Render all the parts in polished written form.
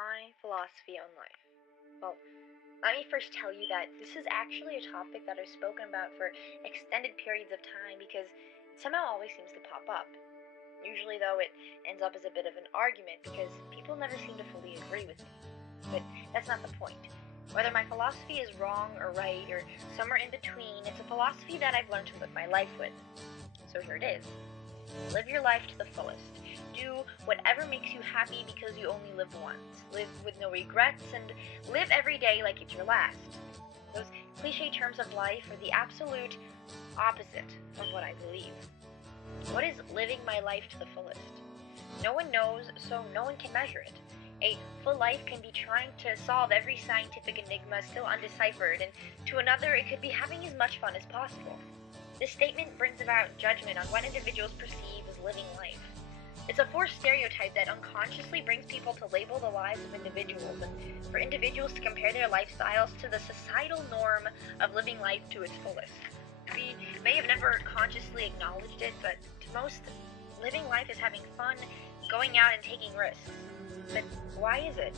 my philosophy on life. Well, let me first tell you that this is actually a topic that I've spoken about for extended periods of time because it somehow always seems to pop up. Usually, though, it ends up as a bit of an argument because people never seem to fully agree with me. But that's not the point. Whether my philosophy is wrong or right or somewhere in between, it's a philosophy that I've learned to live my life with. So here it is. Live your life to the fullest. Do whatever makes you happy because you only live once. Live with no regrets and live every day like it's your last. Those cliche terms of life are the absolute opposite of what I believe. What is living my life to the fullest? No one knows, so no one can measure it. A full life can be trying to solve every scientific enigma still undeciphered, and to another it could be having as much fun as possible. This statement brings about judgment on what individuals perceive as living life. It's a forced stereotype that unconsciously brings people to label the lives of individuals and for individuals to compare their lifestyles to the societal norm of living life to its fullest. We may have never consciously acknowledged it, but to most, living life is having fun, going out and taking risks. But why is it?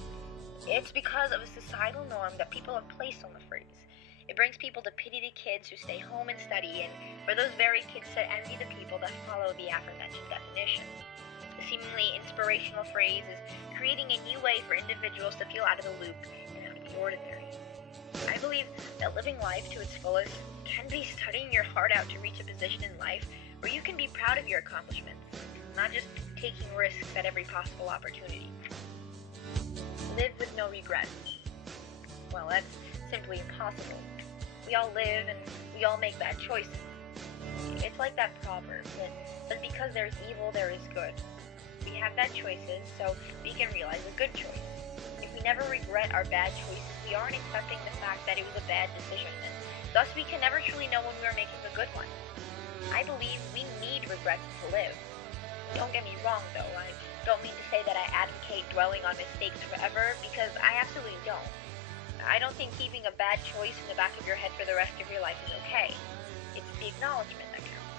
It's because of a societal norm that people have placed on the phrase. It brings people to pity the kids who stay home and study, and for those very kids to envy the people that follow the aforementioned definition. The seemingly inspirational phrase is creating a new way for individuals to feel out of the loop and out of the ordinary. I believe that living life to its fullest can be studying your heart out to reach a position in life where you can be proud of your accomplishments, not just taking risks at every possible opportunity. Live with no regrets. Well, that's simply impossible. We all live and we all make bad choices. It's like that proverb that says because there's evil, there is good. We have bad choices, so we can realize a good choice. If we never regret our bad choices, we aren't accepting the fact that it was a bad decision, and thus we can never truly know when we are making a good one. I believe we need regrets to live. Don't get me wrong, though. I don't mean to say that I advocate dwelling on mistakes forever, because I absolutely don't. I don't think keeping a bad choice in the back of your head for the rest of your life is okay. It's the acknowledgement that counts.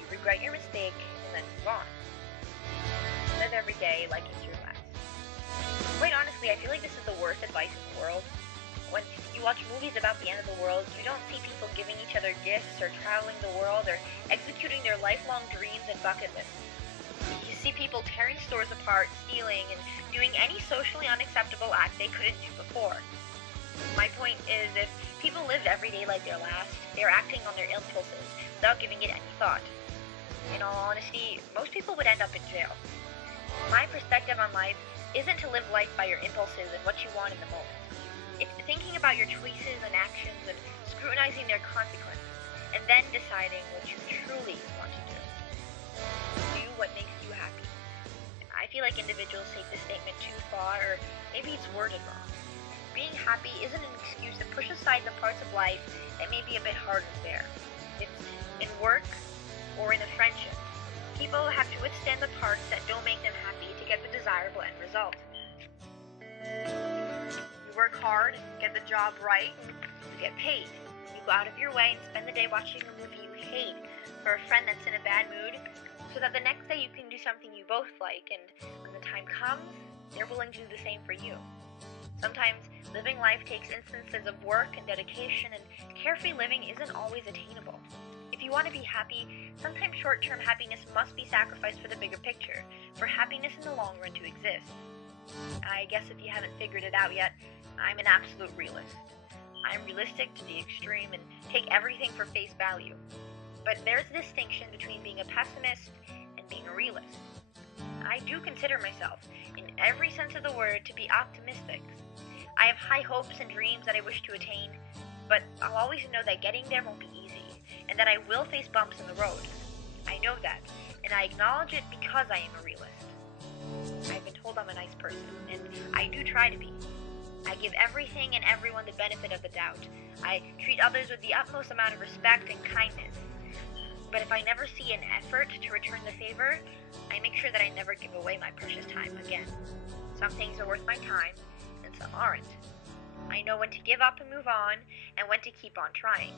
You regret your mistake, and then move on. Live every day like it's your last. Quite honestly, I feel like this is the worst advice in the world. When you watch movies about the end of the world, you don't see people giving each other gifts or traveling the world or executing their lifelong dreams and bucket lists. You see people tearing stores apart, stealing, and doing any socially unacceptable act they couldn't do before. My point is, if people lived every day like their last, they're acting on their impulses without giving it any thought. In all honesty, most people would end up in jail. My perspective on life isn't to live life by your impulses and what you want in the moment. It's thinking about your choices and actions and scrutinizing their consequences, and then deciding what you truly want to do. Do what makes you happy. I feel like individuals take this statement too far, or maybe it's worded wrong. Being happy isn't an excuse to push aside the parts of life that may be a bit hard to bear. It's in work or in a friendship. People have to withstand the parts that don't make them happy to get the desirable end result. You work hard, get the job right, and you get paid. You go out of your way and spend the day watching a movie you hate for a friend that's in a bad mood, so that the next day you can do something you both like, and when the time comes, they're willing to do the same for you. Sometimes living life takes instances of work and dedication, and carefree living isn't always attainable. If you want to be happy, sometimes short-term happiness must be sacrificed for the bigger picture, for happiness in the long run to exist. I guess if you haven't figured it out yet, I'm an absolute realist. I'm realistic to the extreme and take everything for face value. But there's a distinction between being a pessimist and being a realist. I do consider myself, in every sense of the word, to be optimistic. I have high hopes and dreams that I wish to attain, but I'll always know that getting there won't be easy, and that I will face bumps in the road. I know that, and I acknowledge it because I am a realist. I've been told I'm a nice person, and I do try to be. I give everything and everyone the benefit of the doubt. I treat others with the utmost amount of respect and kindness. But if I never see an effort to return the favor, I make sure that I never give away my precious time again. Some things are worth my time, and some aren't. I know when to give up and move on, and when to keep on trying.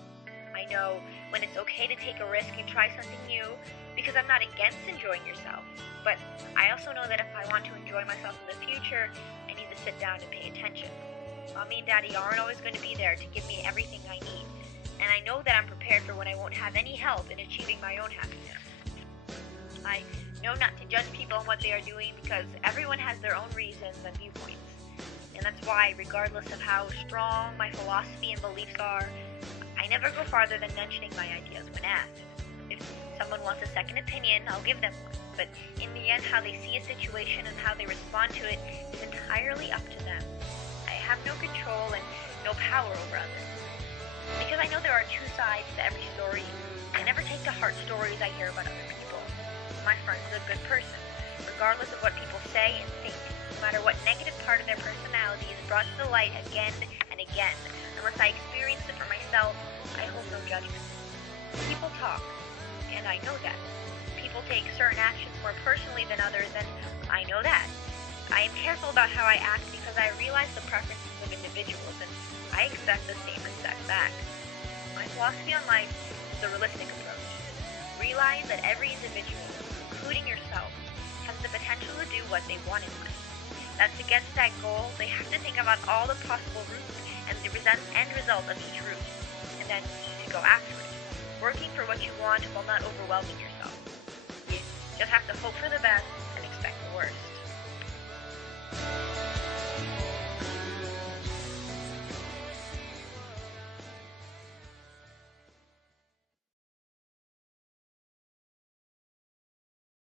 I know when it's okay to take a risk and try something new, because I'm not against enjoying yourself. But I also know that if I want to enjoy myself in the future, I need the sit down and pay attention. Mommy and Daddy aren't always going to be there to give me everything I need, and I know that I'm prepared for when I won't have any help in achieving my own happiness. I know not to judge people on what they are doing because everyone has their own reasons and viewpoints. And that's why, regardless of how strong my philosophy and beliefs are, I never go farther than mentioning my ideas when asked. If someone wants a second opinion, I'll give them one. But in the end, how they see a situation and how they respond to it is entirely up to them. I have no control and no power over others. Because I know there are two sides to every story, I never take to heart stories I hear about other people. My friend is a good person, regardless of what people say and think. No matter what negative part of their personality is brought to the light again and again, unless I experience it for myself, I hold no judgment. People talk, and I know that. People take certain actions more personally than others, and I know that. I am careful about how I act because I realize the preferences of individuals, and I expect the same respect back. My philosophy on life is a realistic approach. Realize that every individual, including yourself, has the potential to do what they want in life. That to get to that goal, they have to think about all the possible routes and the end result of each route, and then to go after it, working for what you want while not overwhelming yourself. You just have to hope for the best and expect the worst.